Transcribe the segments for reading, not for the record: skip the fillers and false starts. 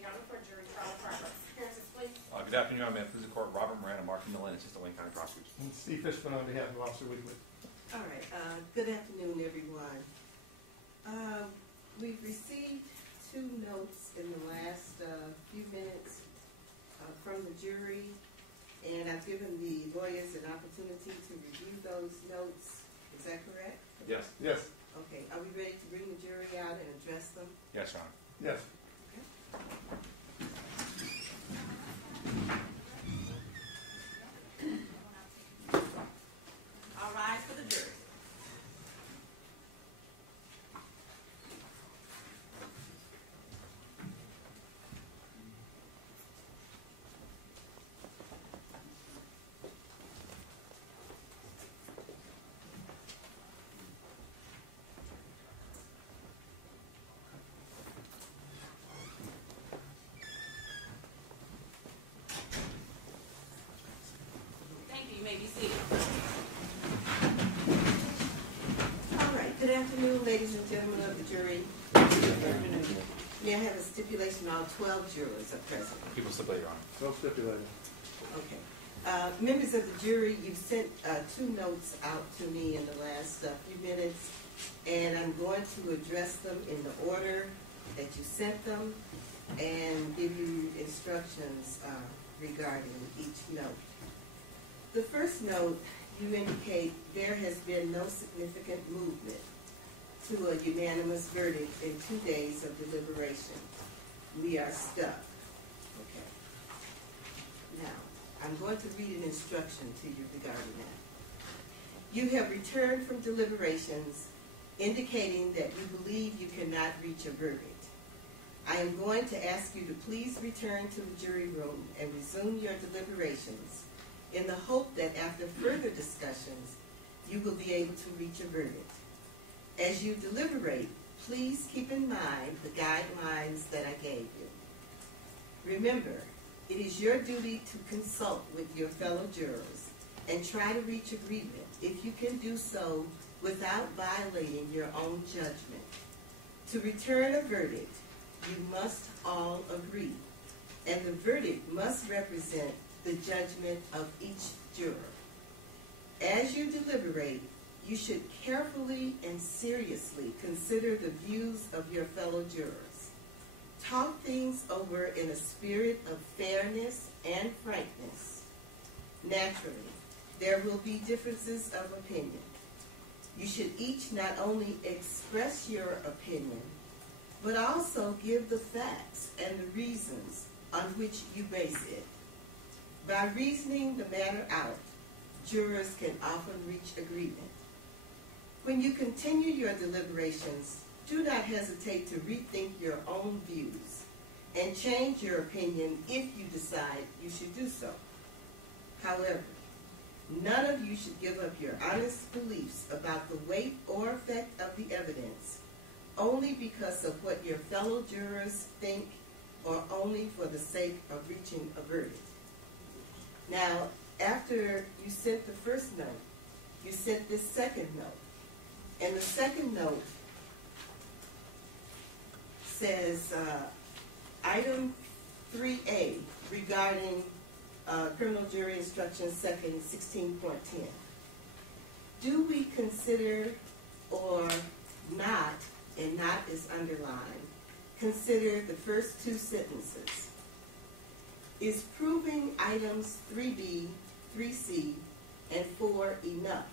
Wayne County Court jury trial progress. Appearances, please. Good afternoon. I'm in the court. Robert Moran and Martin Millen, Assistant Wayne County Prosecutors. And Steve Fishman on behalf of Officer Weekley. All right. Good afternoon, everyone. We've received 2 notes in the last few minutes from the jury, and I've given the lawyers an opportunity to review those notes. Is that correct? Yes. Yes. Okay. Are we ready to bring the jury out and address them? Yes, Your Honor. Yes. All rise for the jury. Thank you. You may be seated. All right. Good afternoon, ladies and gentlemen of the jury. May I have a stipulation all 12 jurors are present? People stipulate, Your Honor. So stipulated. Okay. Members of the jury, you've sent 2 notes out to me in the last few minutes, and I'm going to address them in the order that you sent them and give you instructions regarding each note. The first note, you indicate there has been no significant movement to a unanimous verdict in 2 days of deliberation. We are stuck. Okay. Now, I'm going to read an instruction to you regarding that. You have returned from deliberations indicating that you believe you cannot reach a verdict. I am going to ask you to please return to the jury room and resume your deliberations in the hope that after further discussions, you will be able to reach a verdict. As you deliberate, please keep in mind the guidelines that I gave you. Remember, it is your duty to consult with your fellow jurors and try to reach agreement if you can do so without violating your own judgment. To return a verdict, you must all agree, and the verdict must represent the judgment of each juror. As you deliberate, you should carefully and seriously consider the views of your fellow jurors. Talk things over in a spirit of fairness and frankness. Naturally, there will be differences of opinion. You should each not only express your opinion, but also give the facts and the reasons on which you base it. By reasoning the matter out, jurors can often reach agreement. When you continue your deliberations, do not hesitate to rethink your own views and change your opinion if you decide you should do so. However, none of you should give up your honest beliefs about the weight or effect of the evidence only because of what your fellow jurors think or only for the sake of reaching a verdict. Now, after you sent the first note, you sent this second note. And the second note says, item 3A regarding criminal jury instruction section 16.10. Do we consider or not, and not is underlined, consider the first 2 sentences? Is proving items 3B, 3C, and 4 enough?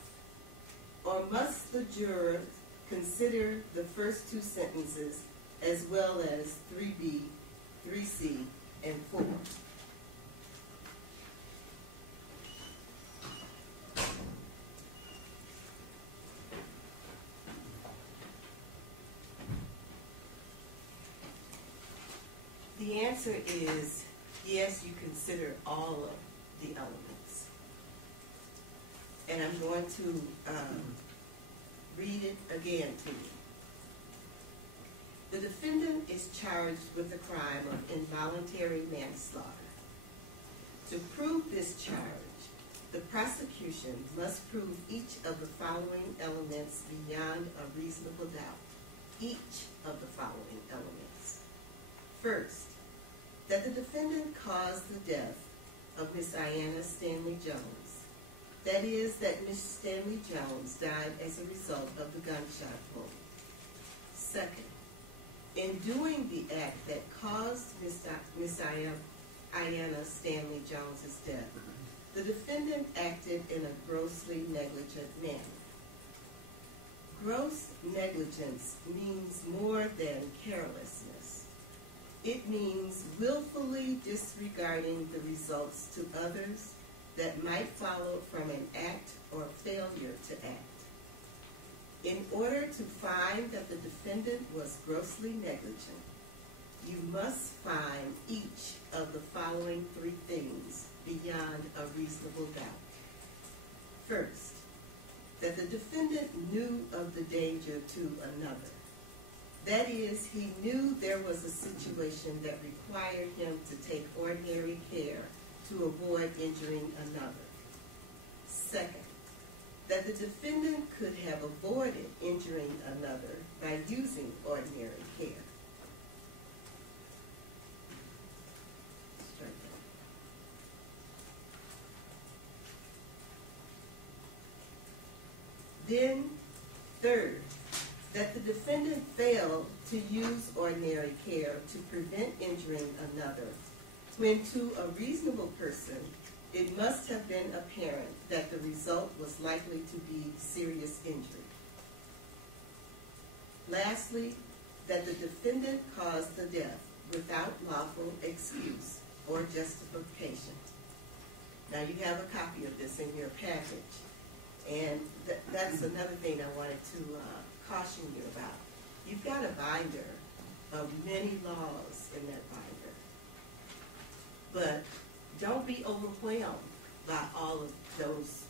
Or must the juror consider the first 2 sentences as well as 3B, 3C, and 4? The answer is yes, you consider all of the elements. And I'm going to read it again to you. The defendant is charged with the crime of involuntary manslaughter. To prove this charge, the prosecution must prove each of the following elements beyond a reasonable doubt. Each of the following elements. First, that the defendant caused the death of Miss Ayanna Stanley Jones. That is, that Miss Stanley Jones died as a result of the gunshot wound. Second, in doing the act that caused Miss Ayanna Stanley Jones's death, the defendant acted in a grossly negligent manner. Gross negligence means more than carelessness. It means willfully disregarding the results to others that might follow from an act or failure to act. In order to find that the defendant was grossly negligent, you must find each of the following three things beyond a reasonable doubt. First, that the defendant knew of the danger to another. That is, he knew there was a situation that required him to take ordinary care to avoid injuring another. Second, that the defendant could have avoided injuring another by using ordinary care. Then, third, that the defendant failed to use ordinary care to prevent injuring another, when to a reasonable person, it must have been apparent that the result was likely to be serious injury. Lastly, that the defendant caused the death without lawful excuse or justification. Now, you have a copy of this in your package. And that's another thing I wanted to caution you about. You've got a binder of many laws in that binder. But don't be overwhelmed by all of those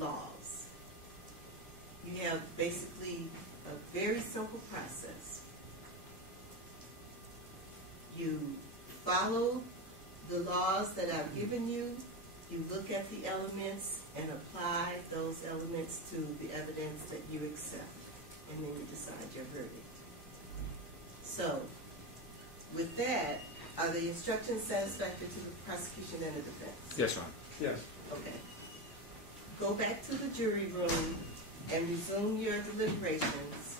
laws. You have basically a very simple process. You follow the laws that I've given you. You look at the elements and apply those elements to the evidence that you accept, and then you decide your verdict. So, with that, are the instructions satisfactory to the prosecution and the defense? Yes, Your Honor. Yes. Okay. Go back to the jury room and resume your deliberations,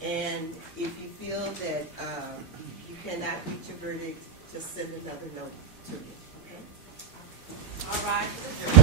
and if you feel that you cannot reach a verdict, just send another note to me, okay? All rise for the jury.